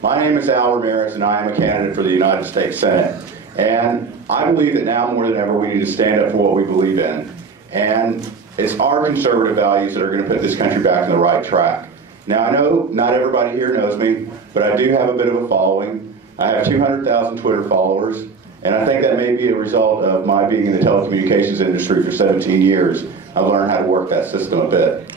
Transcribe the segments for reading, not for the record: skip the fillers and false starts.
My name is Al Ramirez, and I am a candidate for the United States Senate. And I believe that now more than ever we need to stand up for what we believe in. And it's our conservative values that are going to put this country back on the right track. Now, I know not everybody here knows me, but I do have a bit of a following. I have 200,000 Twitter followers, and I think that may be a result of my being in the telecommunications industry for 17 years. I've learned how to work that system a bit.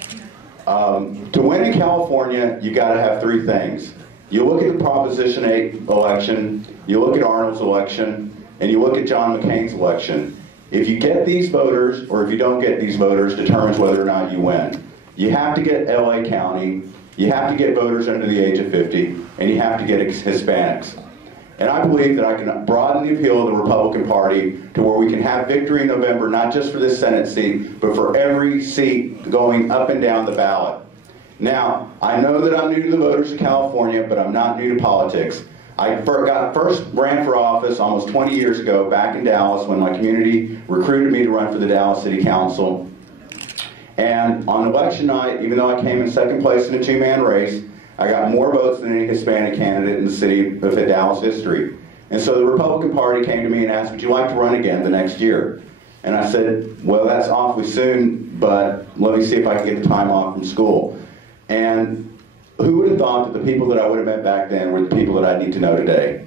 To win in California, you got to have three things. You look at the Proposition 8 election, you look at Arnold's election, and you look at John McCain's election. If you get these voters, or if you don't get these voters, determines whether or not you win. You have to get LA County, you have to get voters under the age of 50, and you have to get Hispanics. And I believe that I can broaden the appeal of the Republican Party to where we can have victory in November, not just for this Senate seat, but for every seat going up and down the ballot. Now, I know that I'm new to the voters of California, but I'm not new to politics. I first ran for office almost 20 years ago back in Dallas when my community recruited me to run for the Dallas City Council. And on election night, even though I came in second place in a two-man race, I got more votes than any Hispanic candidate in the city of Dallas history. And so the Republican Party came to me and asked, would you like to run again the next year? And I said, well, that's awfully soon, but let me see if I can get the time off from school. And who would have thought that the people that I would have met back then were the people that I need to know today?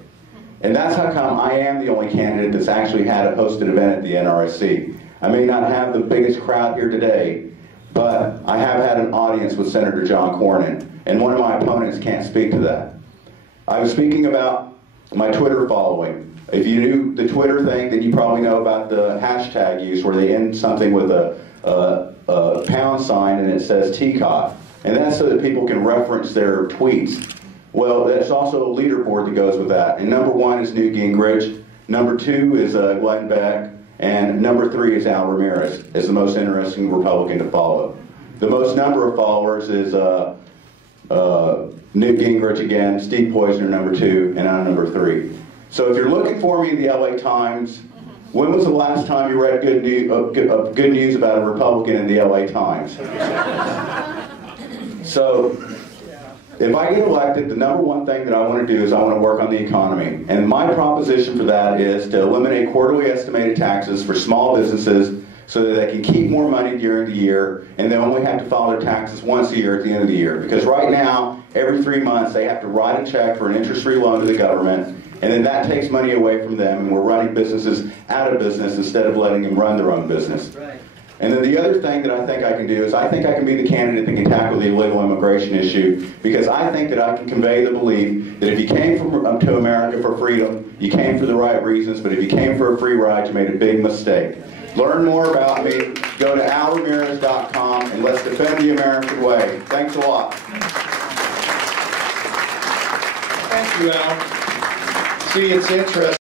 And that's how come I am the only candidate that's actually had a hosted event at the NRSC. I may not have the biggest crowd here today, but I have had an audience with Senator John Cornyn, and one of my opponents can't speak to that. I was speaking about my Twitter following. If you knew the Twitter thing, then you probably know about the hashtag use where they end something with a pound sign and it says TCOT. And that's so that people can reference their tweets. Well, there's also a leaderboard that goes with that. And number 1 is Newt Gingrich, number 2 is Glenn Beck, and number 3 is Al Ramirez, is the most interesting Republican to follow. The most number of followers is Newt Gingrich again, Steve Poizner number 2, and I'm number 3. So if you're looking for me in the LA Times, when was the last time you read good news about a Republican in the LA Times? So, if I get elected, the number 1 thing that I want to do is I want to work on the economy. And my proposition for that is to eliminate quarterly estimated taxes for small businesses so that they can keep more money during the year and they only have to file their taxes once a year at the end of the year. Because right now, every 3 months, they have to write a check for an interest-free loan to the government, and then that takes money away from them, and we're running businesses out of business instead of letting them run their own business. Right. And then the other thing that I think I can do is I think I can be the candidate that can tackle the illegal immigration issue, because I think that I can convey the belief that if you came to America for freedom, you came for the right reasons, but if you came for a free ride, you made a big mistake. Learn more about me, go to alramirez.com, and let's defend the American way. Thanks a lot. Thank you, Al. See, it's interesting.